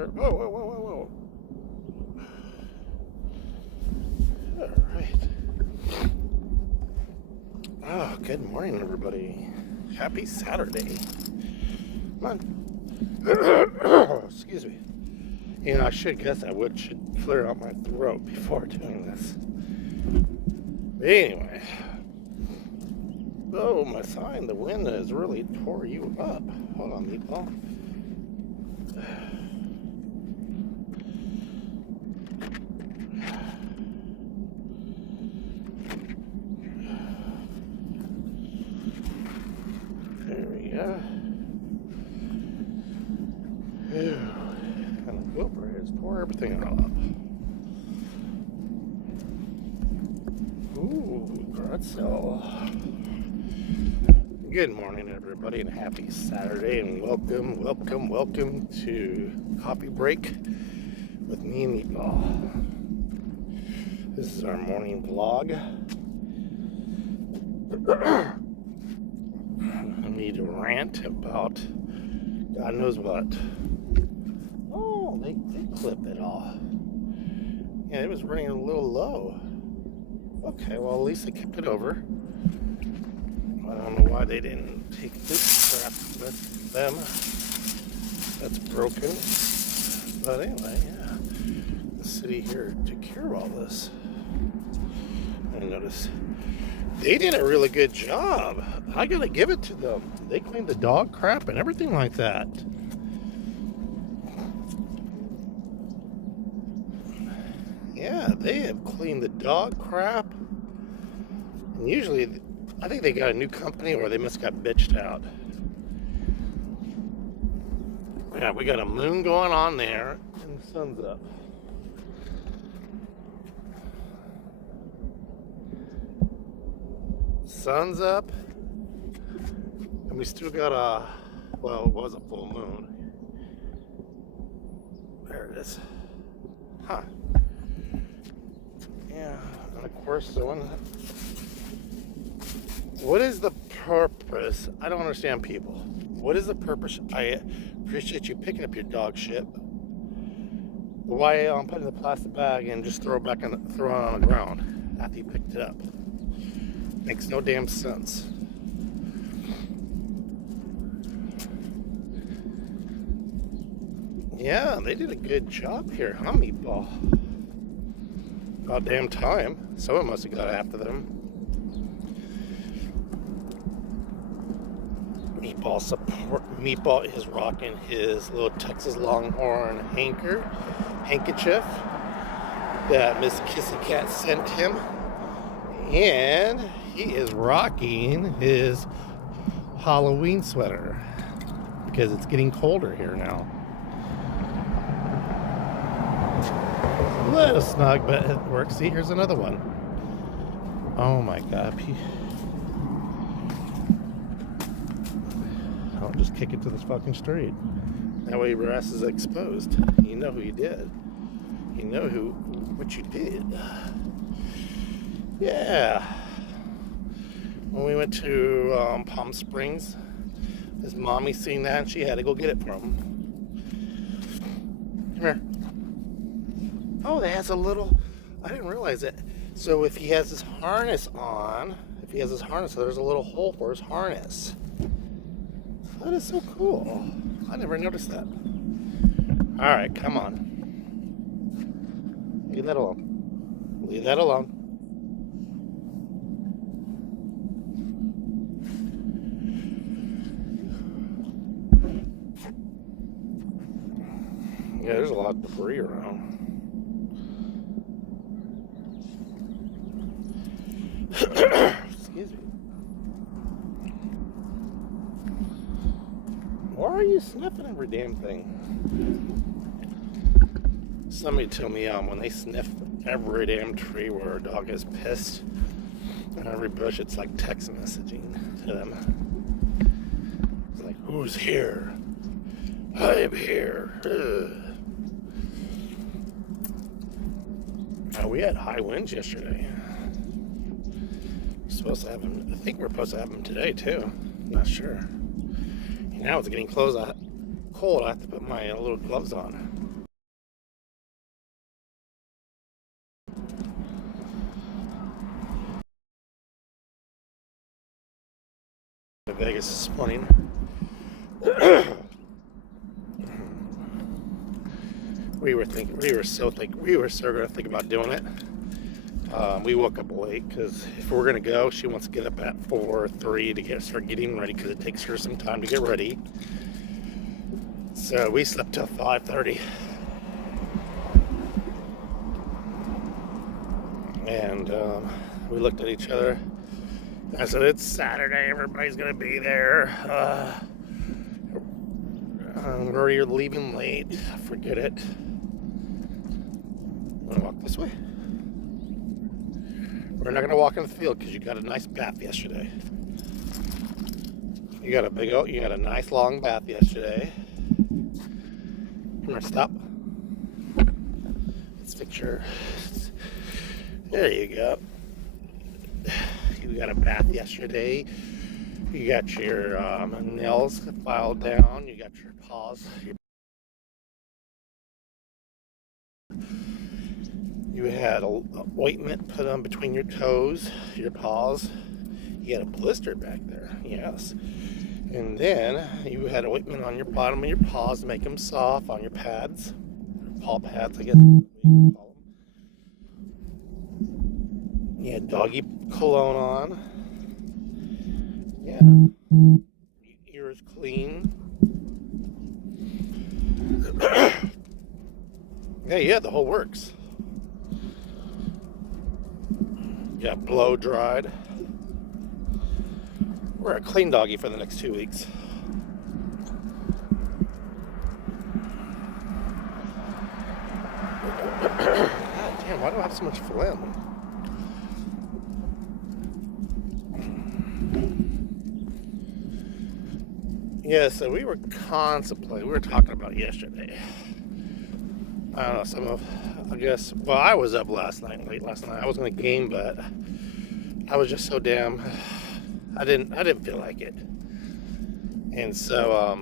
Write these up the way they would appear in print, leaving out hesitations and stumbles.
here. Whoa, whoa, whoa, whoa, whoa. All right. Oh, good morning, everybody. Happy Saturday. Come on. Excuse me. You know, I should clear out my throat before doing this. But anyway. Oh, my sign, the wind has really tore you up. Hold on, meatball. There we go. And the Cooper has tore everything all up. Ooh, pretzel. Good morning, everybody, and happy Saturday, and welcome to Coffee Break with me and Meatball. This is our morning vlog. I need to rant about God knows what. Oh, they did clip it all. Yeah, it was running a little low. Okay, well, at least they kept it over. I don't know why they didn't take this crap with them. That's broken. But anyway, yeah. The city here took care of all this. I noticed they did a really good job. I gotta give it to them. They cleaned the dog crap and everything like that. Yeah, they have cleaned the dog crap. And usually, I think they got a new company or they must got bitched out. Yeah, we got a moon going on there and the sun's up. Sun's up. And we still got it was a full moon. There it is. Huh. Yeah, and of course, what is the purpose? I don't understand people. What is the purpose? I appreciate you picking up your dog shit. Why put it in the plastic bag and just throw it on the ground after you picked it up? Makes no damn sense. Yeah, they did a good job here, huh, Meatball? About damn time. Someone must have got after them. Meatball is rocking his little Texas Longhorn handkerchief that Miss Kissy Cat sent him. And he is rocking his Halloween sweater because it's getting colder here now. A little snug, but it works. See, here's another one. Oh my God. I'll just kick it to this fucking street. That way your ass is exposed. You know who you did. You know what you did. Yeah. When we went to Palm Springs, his mommy seen that and she had to go get it for him. Come here. Oh, that has a little, I didn't realize it. So if he has his harness on, there's a little hole for his harness. That is so cool. I never noticed that. All right, come on. Leave that alone. Leave that alone. Yeah, there's a lot of debris around. Excuse me. Why are you sniffing every damn thing? Somebody told me when they sniff every damn tree where a dog is pissed, and every bush, it's like text messaging to them. It's like, who's here? I am here. We had high winds yesterday. Supposed to have them. I think we're supposed to have them today too. Not sure. Now it's getting cold. I have to put my little gloves on. Vegas this morning. we were so gonna think about doing it. We woke up late because if we're gonna go, she wants to get up at 4:03 to start getting ready because it takes her some time to get ready. So we slept till 5:30, and we looked at each other. I said, "It's Saturday. Everybody's gonna be there. We're leaving late. Forget it. Wanna walk this way? We're not gonna walk in the field because you got a nice bath yesterday. You got a nice long bath yesterday. Come here, stop. Let's fix your. There you go. You got a bath yesterday. You got your nails filed down. You got your paws. You had a ointment put on between your toes, your paws. You had a blister back there, yes. And then you had ointment on your bottom of your paws to make them soft, on your pads, paw pads, I guess you would call them. You had doggy cologne on. Yeah. Your ears clean. Yeah, you had the whole works. Yeah, blow dried. We're a clean doggy for the next 2 weeks. God damn, why do I have so much phlegm? Yeah, so we were talking about yesterday. I don't know, I was up late last night. I was going to game, but I was just so damn, I didn't feel like it. And so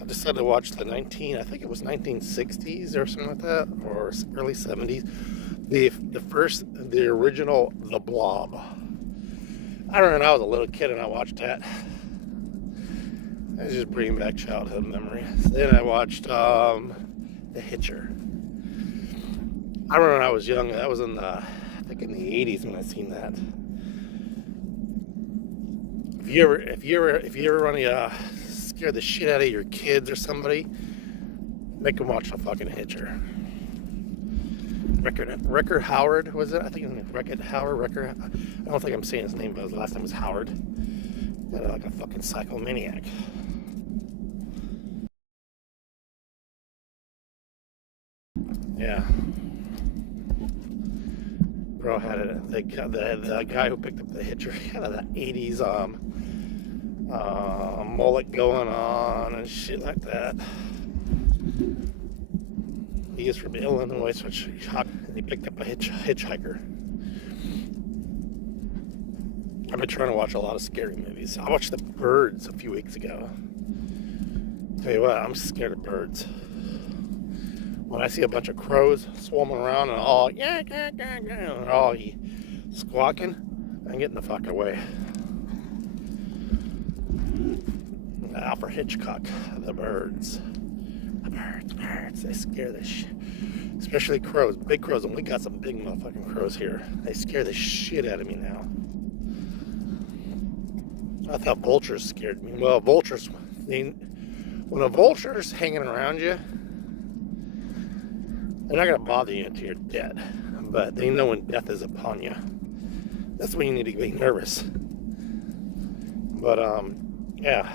I decided to watch I think it was 1960s or something like that, or early 70s. The original The Blob. I remember when I was a little kid and I watched that. I was just bringing back childhood memories. Then I watched The Hitcher. I remember when I was young. That was in the 80s when I seen that. If you ever want to scare the shit out of your kids or somebody, make them watch The fucking Hitcher. Ricker Howard, was it? I think it was Ricker Howard. I don't think I'm saying his name, but his last name was Howard. Like a fucking psychomaniac. Yeah. Bro had the guy who picked up The Hitcher had that 80s mullet going on and shit like that. He is from Illinois, so he picked up a hitchhiker. I've been trying to watch a lot of scary movies. I watched The Birds a few weeks ago. Tell you what, I'm scared of birds. When I see a bunch of crows swarming around and all and all squawking, I'm getting the fuck away. Alfred Hitchcock, The Birds. The birds, they scare the shit. Especially crows, big crows, and we got some big motherfucking crows here. They scare the shit out of me now. I thought vultures scared me. Well, vultures, when a vulture's hanging around you, they're not going to bother you until you're dead. But they know when death is upon you. That's when you need to be nervous. But, yeah.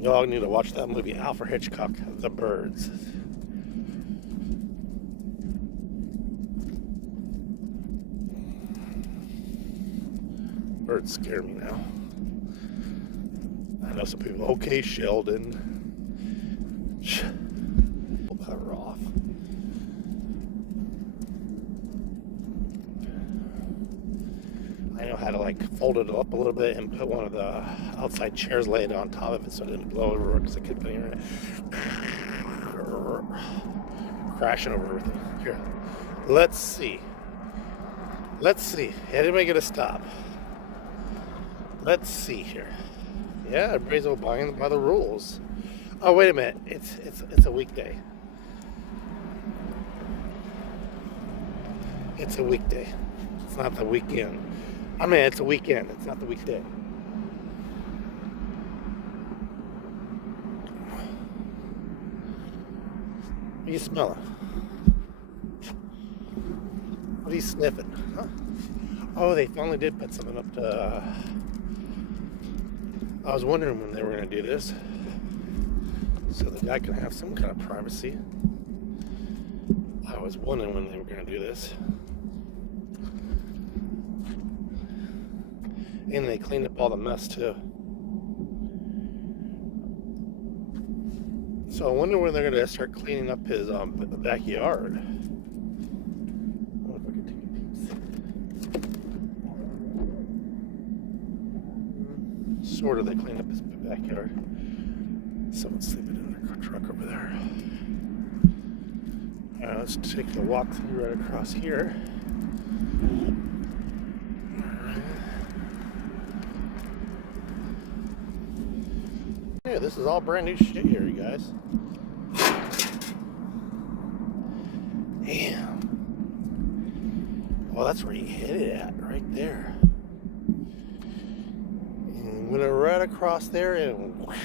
Y'all need to watch that movie, Alfred Hitchcock, The Birds. Birds scare me now. I know some people, okay, Sheldon. We'll cut her off. I know how to fold it up a little bit and put one of the outside chairs, lay it on top of it so it didn't blow over because I couldn't hear it crashing over everything. Here, let's see. Anybody gonna stop? Let's see here. Yeah, everybody's all buying by the rules. Oh, wait a minute. It's a weekday. It's a weekday. It's not the weekend. I mean, it's a weekend. It's not the weekday. What are you smelling? What are you sniffing? Huh? Oh, they finally did put something up to... I was wondering when they were going to do this, so the guy can have some kind of privacy. I was wondering when they were going to do this. And they cleaned up all the mess too. So I wonder when they're going to start cleaning up his backyard. I wonder if I can take a peek. Sort of, they cleaned up his backyard. Someone's sleeping in their truck over there. Alright, let's take the walk through right across here. Yeah, this is all brand new shit here, you guys. Damn. Well, that's where you hit it at, right there. And went right across there and whoosh.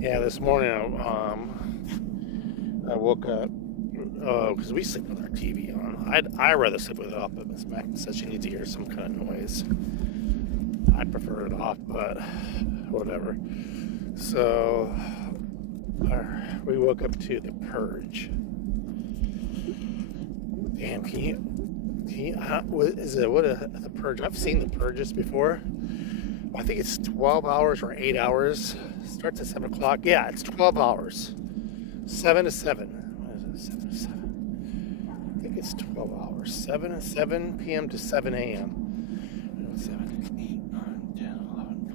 Yeah, this morning I woke up because we sleep with our TV on. I'd rather sleep with it off, but Miss Mac says she needs to hear some kind of noise. I prefer it off, but whatever. So we woke up to The Purge. Damn, The Purge? I've seen The Purges before. I think it's 12 hours or 8 hours. Starts at 7 o'clock. Yeah, it's 12 hours. 7 to 7. What is it? 7 to 7. I think it's 12 hours. 7 p.m. to 7 a.m. 7, 8, 9, 10, 11,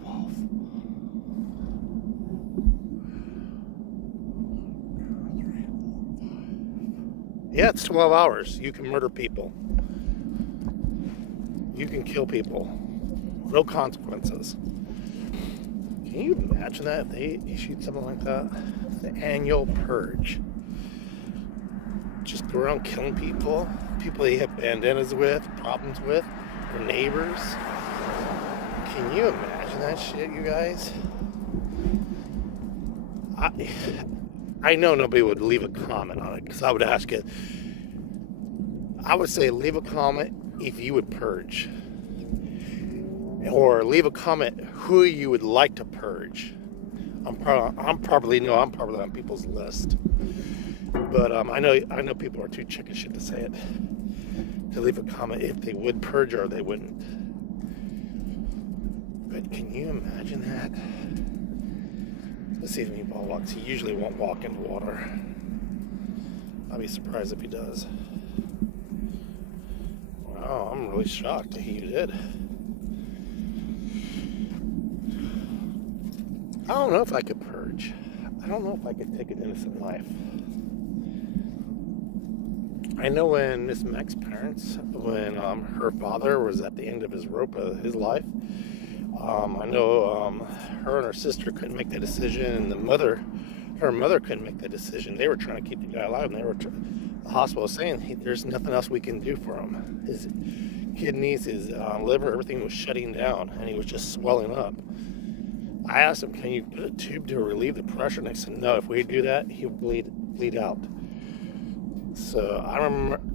12. Yeah, it's 12 hours. You can murder people. You can kill people. No consequences. Can you imagine that if they issued something like that? The annual purge. Just go around killing people they have bandanas with, problems with, their neighbors. Can you imagine that shit, you guys? I know nobody would leave a comment on it, because I would ask it. I would say leave a comment if you would purge. Or leave a comment who you would like to purge. I'm probably on people's list. But I know people are too chicken shit to say it. To leave a comment if they would purge or they wouldn't. But can you imagine that? Let's see if Meatball walks. He usually won't walk into water. I'd be surprised if he does. Wow, I'm really shocked that he did. I don't know if I could purge. I don't know if I could take an innocent life. I know when Miss Mac's parents, when her father was at the end of his rope of his life, I know her and her sister couldn't make that decision, and her mother couldn't make that decision. They were trying to keep the guy alive, and the hospital was saying there's nothing else we can do for him. His kidneys, his liver, everything was shutting down, and he was just swelling up. I asked him, can you put a tube to relieve the pressure? And they said, no, if we do that, he'll bleed out. So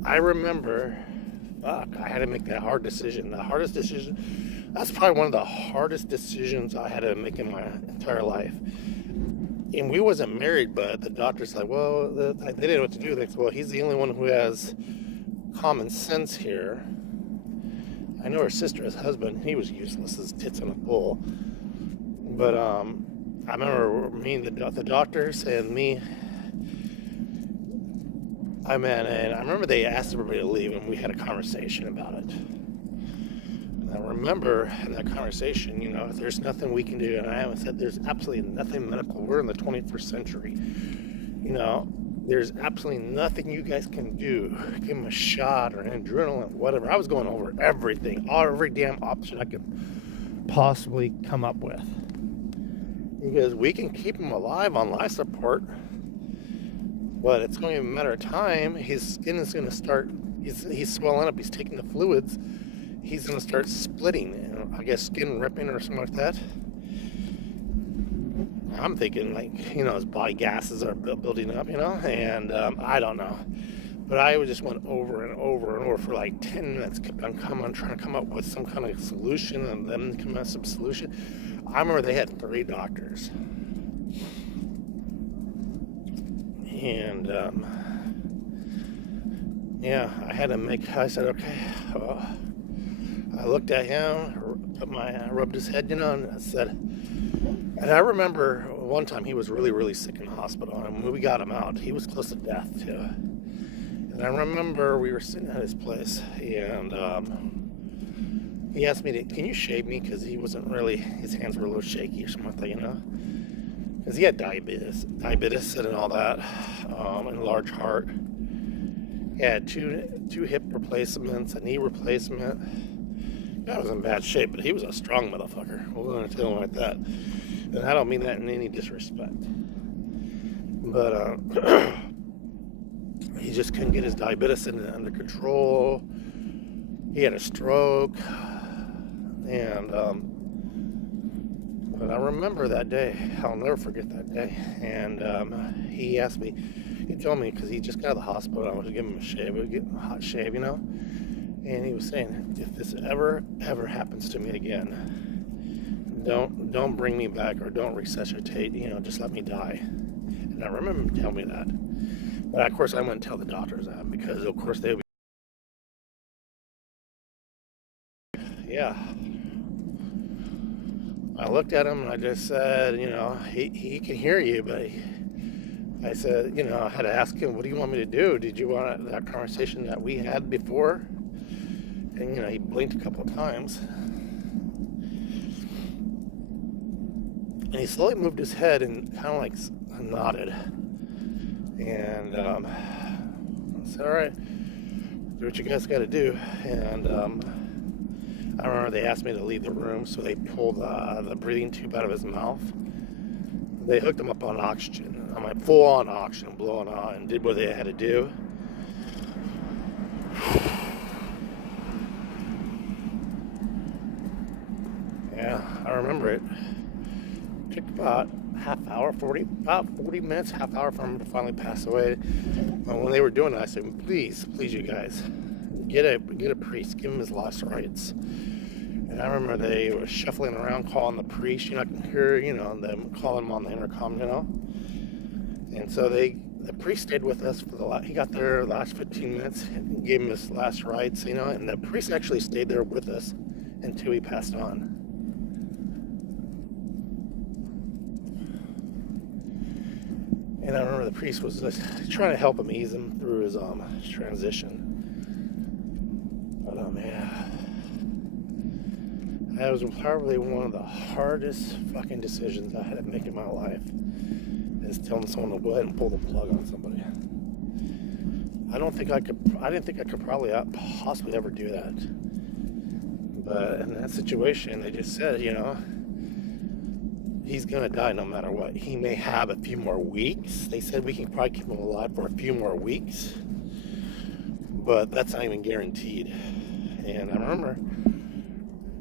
I remember, fuck, I had to make that hard decision. The hardest decision, that's probably one of the hardest decisions I had to make in my entire life. And we wasn't married, but the doctor's like, well, they didn't know what to do. They said, well, he's the only one who has common sense here. I know her sister, his husband, he was useless as tits on a pole. But I remember me and the doctors and me. And I remember they asked everybody to leave, and we had a conversation about it. I remember in that conversation, there's nothing we can do. And I haven't said there's absolutely nothing medical. We're in the 21st century. There's absolutely nothing you guys can do. Give him a shot or an adrenaline, whatever. I was going over everything, every damn option I could possibly come up with. Because we can keep him alive on life support, but it's going to be a matter of time. His skin is going to start, he's swelling up, he's taking the fluids, he's going to start splitting, I guess skin ripping or something like that. I'm thinking his body gases are building up, and I don't know. But I just went over and over and over for like 10 minutes, kept on trying to come up with some kind of solution, and them come up with some solution. I remember they had 3 doctors. And, I said, okay. I looked at him, rubbed his head, and I said, and I remember one time he was really, really sick in the hospital, and when we got him out, he was close to death, too. And I remember we were sitting at his place, and he asked me, can you shave me? Because he wasn't really, his hands were a little shaky or something like that, Because he had diabetes and all that, and a large heart. He had two hip replacements, a knee replacement. Guy was in bad shape, but he was a strong motherfucker. We're going to tell him like that. And I don't mean that in any disrespect. But he just couldn't get his diabetes under control. He had a stroke. And but I remember that day. I'll never forget that day. And he asked me, he told me, because he just got out of the hospital, I was giving him a shave. We would get a hot shave, And he was saying, if this ever happens to me again, don't bring me back or don't resuscitate, just let me die. And I remember him telling me that. But of course I wouldn't tell the doctors that, because of course they would be, yeah. I looked at him and I just said, he can hear you, but I said, I had to ask him, what do you want me to do? Did you want that conversation that we had before? And, he blinked a couple of times. And he slowly moved his head and kind of nodded. And I said, all right, do what you guys got to do. And I remember they asked me to leave the room, so they pulled the breathing tube out of his mouth. They hooked him up on oxygen. I'm like full on oxygen, blowing on, and did what they had to do. Yeah, I remember it. It took about about 40 minutes, half hour for him to finally pass away. And when they were doing it, I said, please, you guys, get a priest, give him his last rites. And I remember they were shuffling around calling the priest. I can hear, them calling him on the intercom, And so the priest stayed with us for he got there the last 15 minutes and gave him his last rites, and the priest actually stayed there with us until he passed on. And I remember the priest was just trying to help him, ease him through his transition. But that was probably one of the hardest fucking decisions I had to make in my life. Is telling someone to go ahead and pull the plug on somebody. I didn't think I could probably possibly ever do that. But in that situation, they just said, he's gonna die no matter what. He may have a few more weeks. They said we can probably keep him alive for a few more weeks, but that's not even guaranteed. And I remember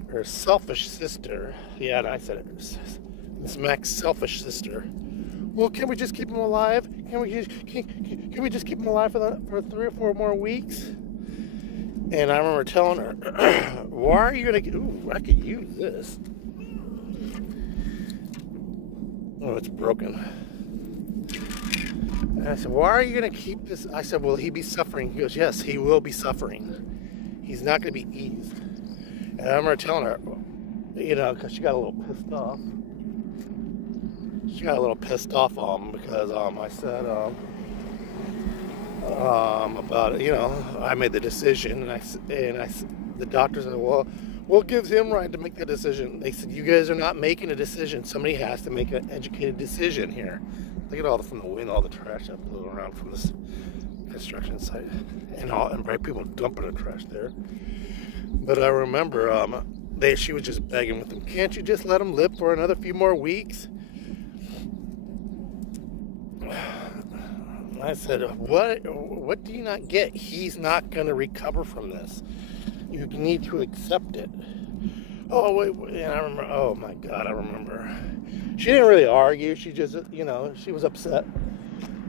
her selfish sister, and I said it, Miss Mac's selfish sister. Well, can we just keep him alive? Can we just keep him alive for 3 or 4 more weeks? And I remember telling her, why are you gonna? Ooh, I could use this. Oh, it's broken. And I said, why are you going to keep this? I said, will he be suffering? He goes, yes, he will be suffering. He's not going to be eased. And I remember telling her, because she got a little pissed off. She got a little pissed off because I said about it. I made the decision, and the doctor said, well, What gives him right to make that decision? They said, you guys are not making a decision. Somebody has to make an educated decision here. Look at all from the wind, all the trash that blew around from this construction site, and bright people dumping the trash there. But I remember she was just begging with them, can't you just let him live for another few more weeks? I said, what do you not get? He's not going to recover from this. You need to accept it. Oh, wait, and I remember, oh my God, I remember. She didn't really argue. She just, she was upset.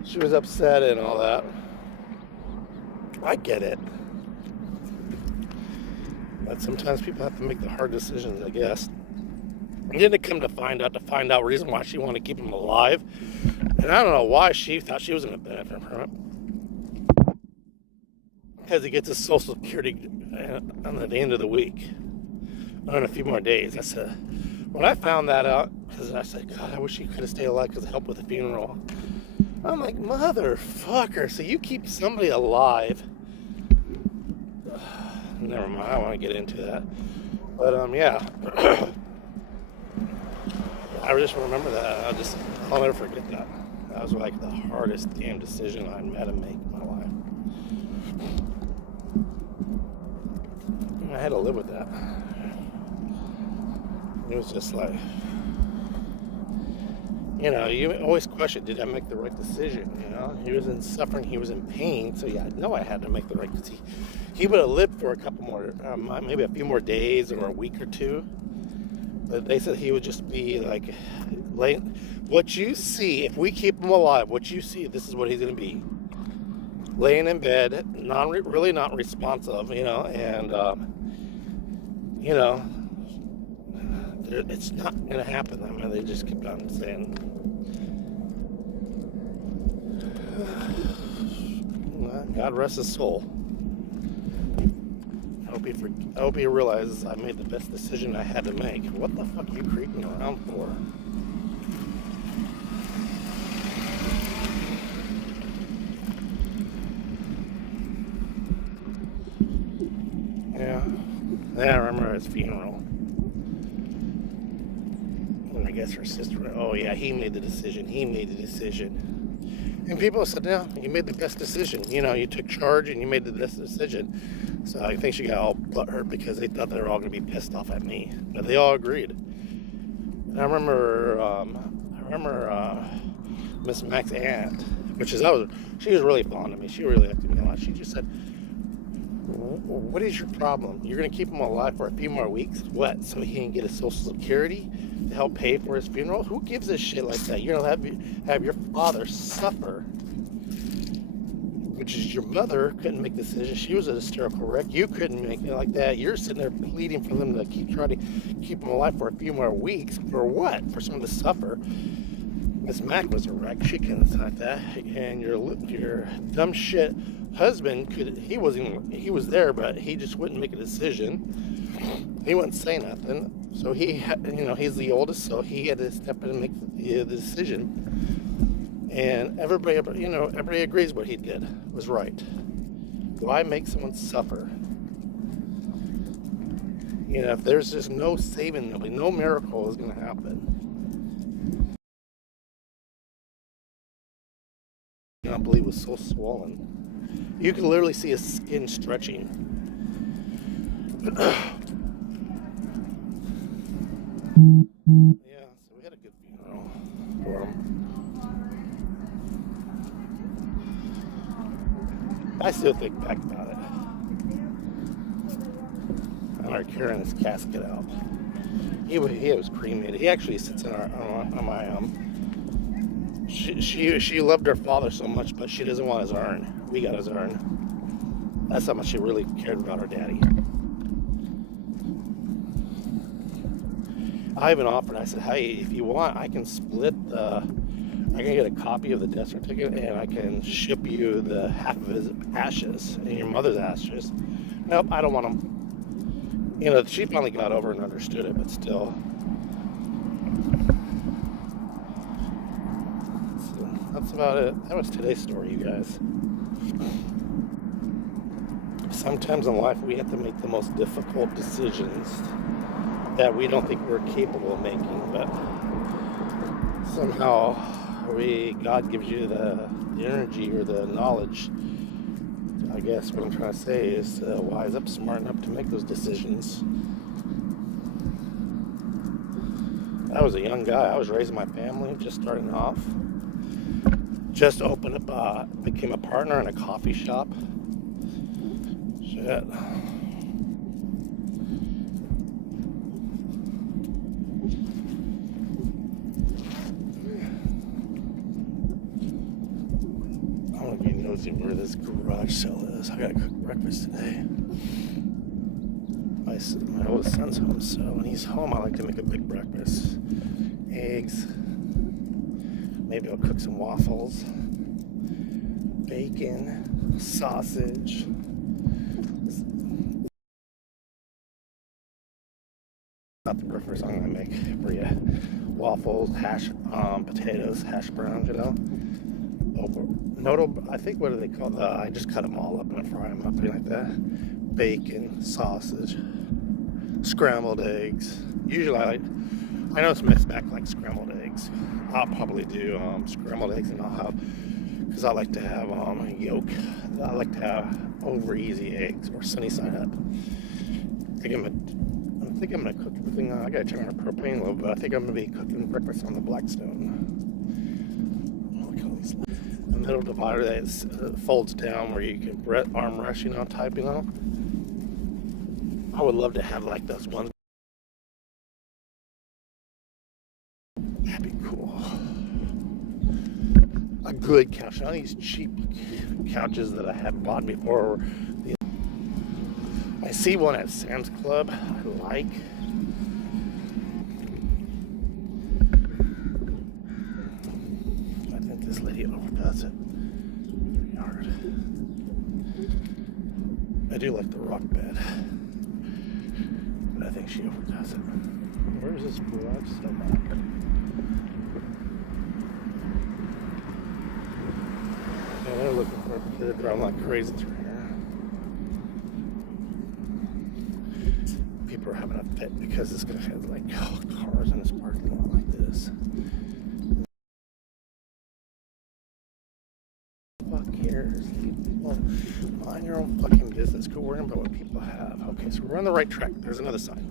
She was upset and all that. I get it. But sometimes people have to make the hard decisions, I guess. And then to come to find out reason why she wanted to keep him alive. And I don't know why she thought she was going to benefit from it. Because he gets his Social Security on the end of the week. In a few more days. I said, when I found that out, because I said, God, I wish he could have stayed alive because it helped with the funeral. I'm like, motherfucker. So you keep somebody alive. Never mind. I don't want to get into that. But, yeah. I just remember that. I'll never forget that. That was like the hardest damn decision I had to make in my life. I had to live with that. It was just like, you always question, did I make the right decision? He was in suffering, he was in pain, so yeah, I know I had to make the right decision. He would have lived for a couple more, maybe a few more days or a week or two. But they said he would just be like, what you see, if we keep him alive, what you see, this is what he's going to be. Laying in bed, really not responsive, and, it's not going to happen. I mean, they just kept on saying, God rest his soul. I hope he realizes I made the best decision I had to make. What the fuck are you creeping around for? Yeah, I remember his funeral. I guess her sister, oh yeah, he made the decision. And people said, no, you made the best decision. You took charge and you made the best decision. So I think she got all butthurt because they thought they were all going to be pissed off at me. But they all agreed. And I remember Miss Mac's aunt, she was really fond of me. She really liked me a lot. She just said, what is your problem? You're going to keep him alive for a few more weeks? What? So he can get his Social Security to help pay for his funeral? Who gives a shit like that? You're going to have your father suffer, which is your mother couldn't make the decision. She was a hysterical wreck. You couldn't make it like that. You're sitting there pleading for them to try to keep him alive for a few more weeks. For what? For someone to suffer. Miss Mac was a wreck. She couldn't decide that. And your dumb shit husband he was there, but he just wouldn't make a decision. He wouldn't say nothing. So he's the oldest, so he had to step in and make the decision. And everybody agrees what he did was right. Why make someone suffer? If there's just no saving nobody, no miracle is going to happen. I can't believe it was so swollen. You can literally see his skin stretching. Yeah, so we had a good funeral for him. I still think back about it. I like carrying his casket out. He was cremated. He actually sits on my She loved her father so much, but she doesn't want his urn. We got his urn. That's how much she really cared about her daddy. I even offered, I said, hey, if you want, I can I can get a copy of the death certificate and I can ship you the half of his ashes and your mother's ashes. Nope, I don't want them. She finally got over and understood it, but still. That's about it. That was today's story, you guys. sometimes in life we have to make the most difficult decisions that we don't think we're capable of making, but somehow God gives you the energy or the knowledge. I guess what I'm trying to say is wise up, smart enough to make those decisions. I was a young guy. I was raising my family, just starting off. Just opened up, became a partner in a coffee shop. Shit. I want to be nosy where this garage sale is. I gotta cook breakfast today. My oldest son's home, so when he's home, I like to make a big breakfast. Eggs. Maybe I'll cook some waffles. Bacon. Sausage. Not the breakfast I'm gonna make for you. Waffles, potatoes, hash browns, you know. I think, what do they call I just cut them all up and I fry them up like that. Bacon, sausage, scrambled eggs. Usually I know it's mixed back like scrambled eggs. I'll probably do scrambled eggs, and because I like to have yolk. I like to have over easy eggs or sunny side up. I think I'm gonna cook everything. I gotta turn on propane a little bit. I think I'm gonna be cooking breakfast on the Blackstone. The middle divider that folds down where you can armrest, type, I would love to have like those ones. That'd be cool. A good couch, not these cheap couches that I have bought before. I see one at Sam's Club I like. I think this lady overdoes it. Very hard. I do like the rock bed, but I think she overdoes it. Where is this garage still at? Yeah, they're looking for it. They're driving like crazy through here. People are having a fit because this guy has like cars in his parking lot like this. Fuck cares? Well, mind your own fucking business. Go worry about what people have. Okay, so we're on the right track. There's another sign.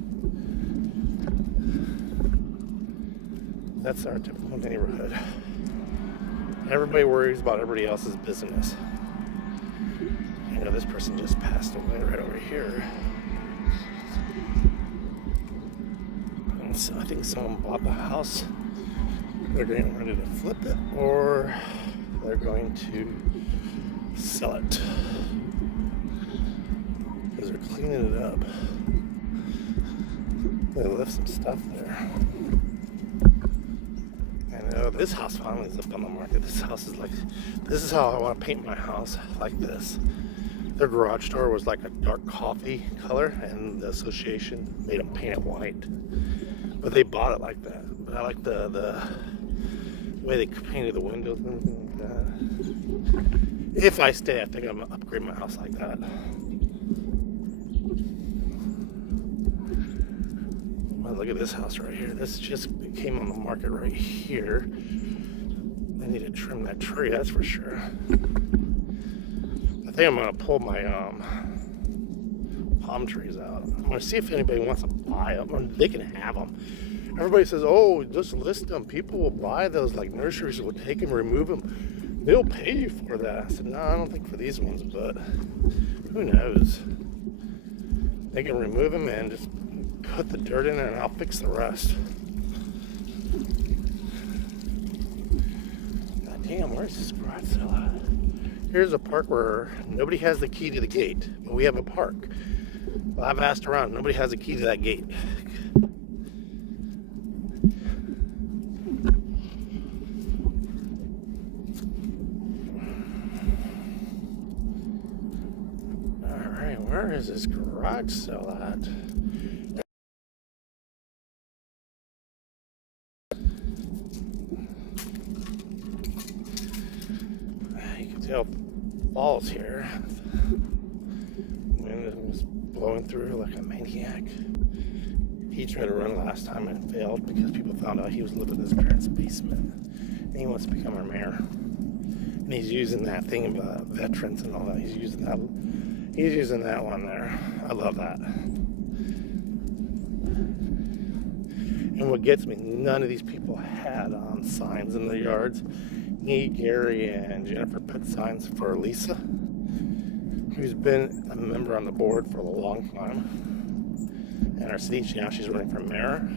That's our typical neighborhood. Everybody worries about everybody else's business. This person just passed away right over here. And so I think someone bought the house. They're getting ready to flip it, or they're going to sell it. Because they're cleaning it up. They left some stuff there. This house finally is up on the market. This is how I want to paint my house, like this. Their garage door was like a dark coffee color, and the association made them paint it white. But they bought it like that. But I like the way they painted the windows and everything like that. If I stay, I think I'm gonna upgrade my house like that. Look at this house right here. This just came on the market right here. I need to trim that tree, that's for sure. I think I'm gonna pull my palm trees out. I'm gonna see if anybody wants to buy them, or they can have them. Everybody says, "Oh, just list them. People will buy those. Like nurseries will take them, remove them. They'll pay you for that." I said, "No, I don't think for these ones, but who knows? They can remove them and just put the dirt in it, and I'll fix the rest." God damn, where's this garage sale at? Here's a park where nobody has the key to the gate, but we have a park. Well, I've asked around, nobody has a key to that gate. Alright, where is this garage sale at? Tell falls here. and was blowing through like a maniac. He tried to run last time and failed because people found out he was living in his parents' basement. And he wants to become our mayor. And he's using that thing about veterans and all that. He's using that one there. I love that. And what gets me, none of these people had signs in their yards. Me, Gary, and Jennifer put signs for Lisa, who's been a member on the board for a long time. And our city, now she's running for mayor.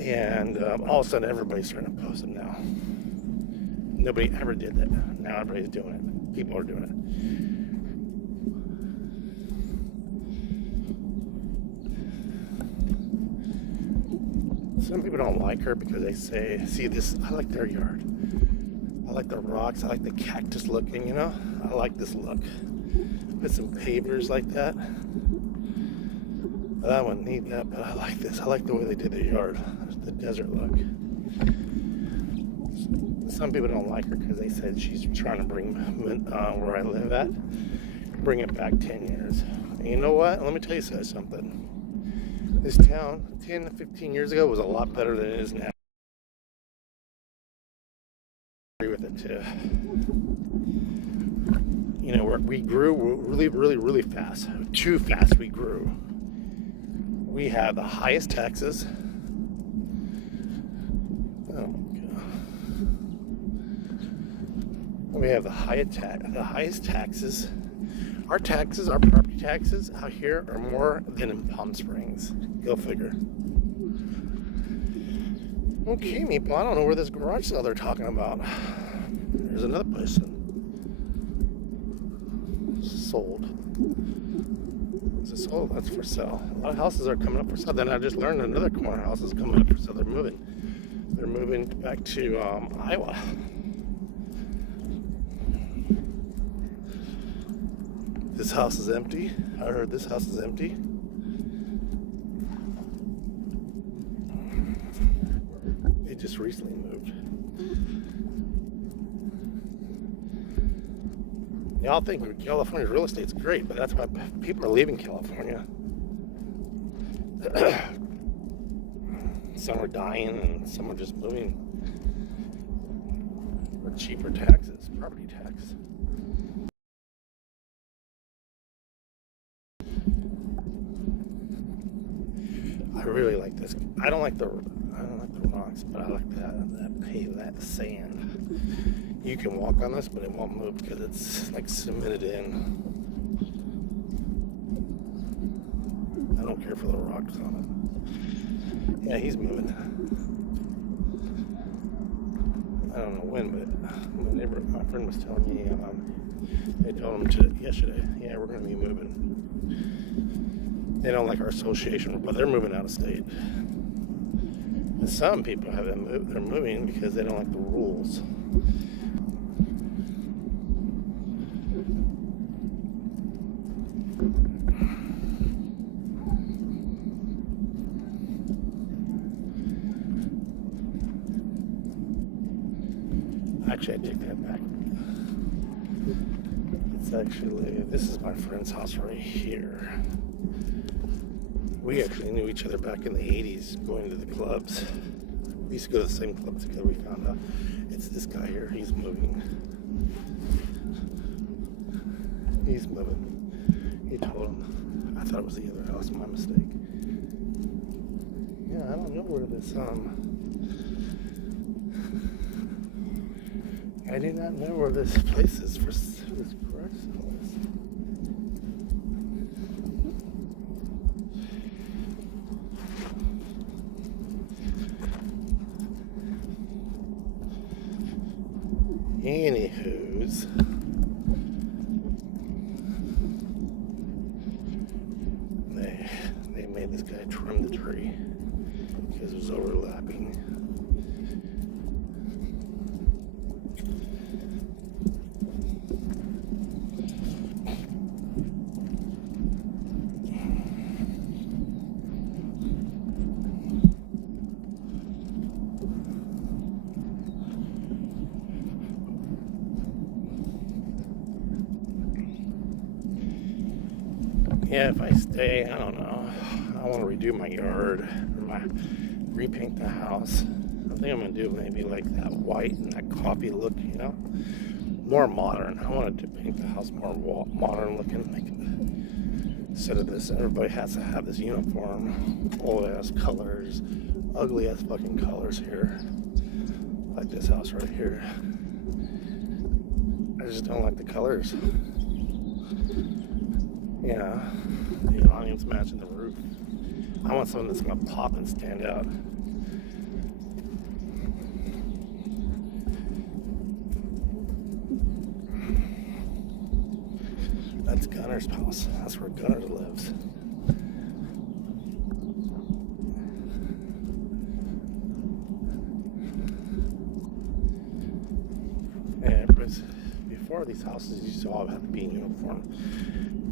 And all of a sudden, everybody's starting to post them now. Nobody ever did that. Now everybody's doing it. People are doing it. Some people don't like her because they say, see this, I like their yard. I like the rocks, I like the cactus looking, you know? I like this look. Put some pavers like that. I wouldn't need that, but I like this. I like the way they did the yard. The desert look. Some people don't like her because they said she's trying to bring where I live at, bring it back 10 years. And you know what? Let me tell you something. This town, 10 to 15 years ago, was a lot better than it is now. I agree with it too. You know, we grew really, really, really fast. Too fast we grew. We have the highest taxes. Oh my God. We have the highest taxes. Our taxes, our property taxes out here are more than in Palm Springs. Go figure. Okay, Meeple, I don't know where this garage sale they're talking about. There's another person. Sold. Is it sold? That's for sale. A lot of houses are coming up for sale. Then I just learned another corner house is coming up for sale. They're moving. They're moving back to Iowa. This house is empty. I heard this house is empty. They just recently moved. Y'all think California's real estate's great, but that's why people are leaving California. Some are dying and some are just moving for cheaper taxes, property tax. I really like this. I don't like the rocks, but I like that sand. You can walk on this, but it won't move because it's like cemented in. I don't care for the rocks on it. Yeah, he's moving. I don't know when, but my friend was telling me they told him yesterday. Yeah, we're going to be moving. They don't like our association, but they're moving out of state. And some people they're moving because they don't like the rules. Actually, I take that back. This is my friend's house right here. We actually knew each other back in the 80s, going to the clubs. We used to go to the same clubs together. We found out it's this guy here. He's moving. He told him. I thought it was the other house. My mistake. Yeah, I don't know where this I do not know where this place is for this garage sale is. Anywho's, they made this guy trim the tree because it was overlapping. Yeah, if I stay, I don't know. I want to redo my yard, or repaint the house. I think I'm gonna do maybe like that white and that coffee look, you know, more modern. I wanted to paint the house more modern looking, like instead of this. Everybody has to have this uniform, old ass colors, ugly ass fucking colors here, like this house right here. I just don't like the colors. Yeah, the awnings matching the roof. I want something that's gonna pop and stand out. That's Gunner's house. That's where Gunner lives. And it was, before these houses used to all have to be in uniform.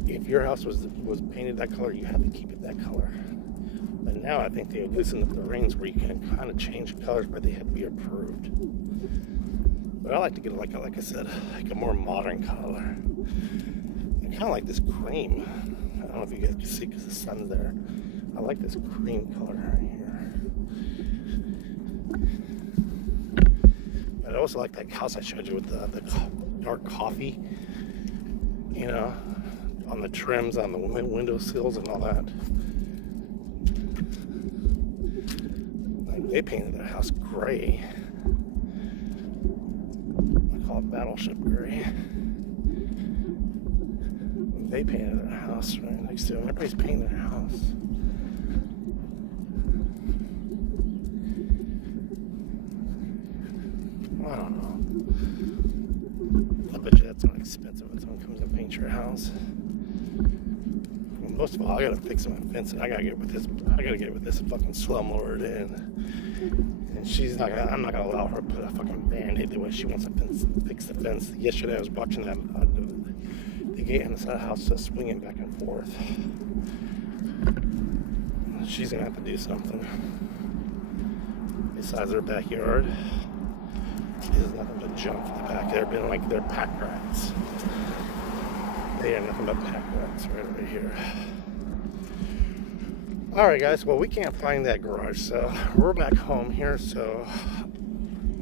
If your house was painted that color, you had to keep it that color. But now I think they loosened up the reins where you can kind of change colors, but they have to be approved. But I like to get like I said, like a more modern color. I kind of like this cream. I don't know if you guys can see because the sun's there. I like this cream color right here. But I also like that house I showed you with the dark coffee, you know, on the trims, on the window sills and all that. Like they painted their house gray. I call it battleship gray. They painted their house right next to them. Everybody's painting their house. I don't know. I bet you that's not expensive when someone comes and paints your house. Well, most of all, I gotta fix my fence, and I gotta get with this fucking slumlord in. And I'm not gonna allow her to put a fucking band-aid the way she wants to fix the fence. Yesterday I was watching that. The gate on the side of the house just swinging back and forth. She's gonna have to do something. Besides their backyard, there's nothing but junk in the back there. Been like they're pack rats. They are nothing but pack rats right over here. All right, guys. Well, we can't find that garage, so we're back home here. So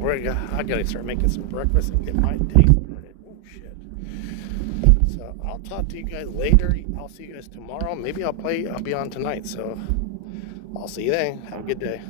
I gotta start making some breakfast and get my day started. Oh shit. So I'll talk to you guys later. I'll see you guys tomorrow. Maybe I'll be on tonight. So I'll see you then. Have a good day.